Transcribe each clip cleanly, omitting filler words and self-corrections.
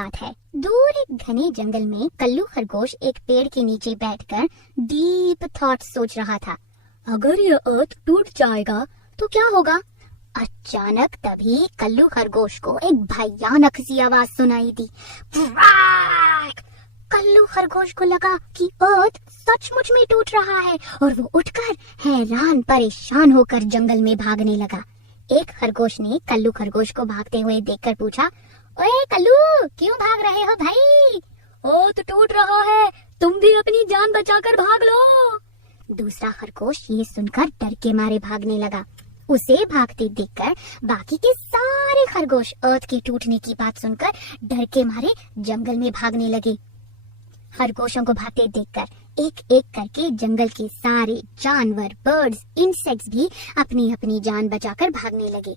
बात है, दूर एक घने जंगल में कल्लू खरगोश एक पेड़ के नीचे बैठकर डीप थॉट सोच रहा था। अगर ये अर्थ टूट जाएगा तो क्या होगा? अचानक तभी कल्लू खरगोश को एक भयानक सी आवाज सुनाई दी। कल्लू खरगोश को लगा कि अर्थ सचमुच में टूट रहा है और वो उठकर हैरान परेशान होकर जंगल में भागने लगा। एक खरगोश ने कल्लू खरगोश को भागते हुए देखकर पूछा, ओए कल्लू, क्यों भाग रहे हो भाई? अर्थ टूट रहा है, तुम भी अपनी जान बचाकर भाग लो। दूसरा खरगोश ये सुनकर डर के मारे भागने लगा। उसे भागते देखकर बाकी के सारे खरगोश अर्थ के टूटने की बात सुनकर डर के मारे जंगल में भागने लगे। खरगोशों को भागते देखकर एक एक करके जंगल के सारे जानवर, बर्ड्स, इंसेक्ट्स भी अपनी अपनी जान बचाकर भागने लगे।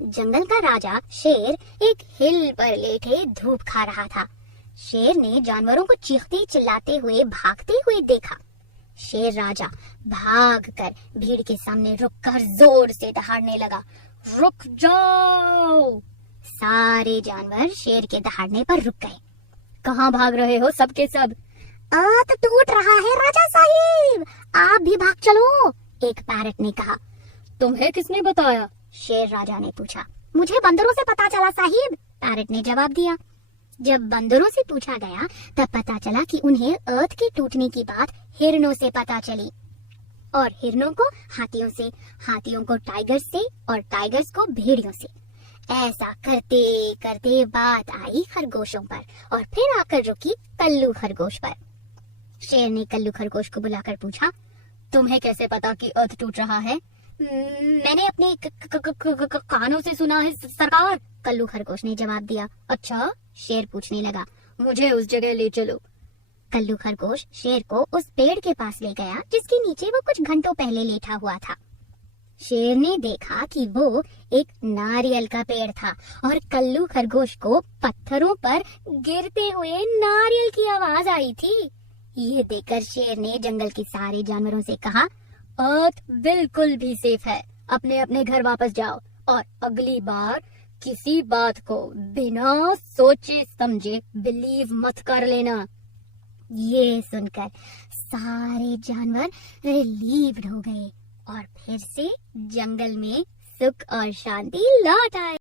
जंगल का राजा शेर एक हिल पर लेटे धूप खा रहा था। शेर ने जानवरों को चीखते चिल्लाते हुए भागते हुए देखा। शेर राजा भागकर भीड़ के सामने रुककर जोर से दहाड़ने लगा, रुक जाओ! सारे जानवर शेर के दहाड़ने पर रुक गए। कहाँ भाग रहे हो सब के सब? अर्थ टूट रहा है राजा साहिब, आप भी भाग चलो, एक पैरट ने कहा। तुम्हें किसने बताया? शेर राजा ने पूछा। मुझे बंदरों से पता चला साहिब, पैरट ने जवाब दिया। जब बंदरों से पूछा गया तब पता चला कि उन्हें अर्थ के टूटने की बात हिरणों से पता चली और हिरणों को हाथियों से, हाथियों को टाइगर्स से और टाइगर्स को भेड़ियों से। ऐसा करते करते बात आई खरगोशों पर और फिर आकर रुकी कल्लू खरगोश पर। शेर ने कल्लू खरगोश को बुलाकर पूछा, तुम्हें कैसे पता कि अर्थ टूट रहा है? मैंने अपने कानों से सुना है सरकार, कल्लू खरगोश ने जवाब दिया। अच्छा, शेर पूछने लगा, मुझे उस जगह ले चलो। कल्लू खरगोश शेर को उस पेड़ के पास ले गया जिसके नीचे वो कुछ घंटों पहले लेटा हुआ था। शेर ने देखा कि वो एक नारियल का पेड़ था और कल्लू खरगोश को पत्थरों पर गिरते हुए नारियल की आवाज आई थी। ये देखकर शेर ने जंगल के सारे जानवरों से कहा, अर्थ बिल्कुल भी सेफ है, अपने अपने घर वापस जाओ और अगली बार किसी बात को बिना सोचे समझे बिलीव मत कर लेना। ये सुनकर सारे जानवर रिलीव्ड हो गए और फिर से जंगल में सुख और शांति लौट आए।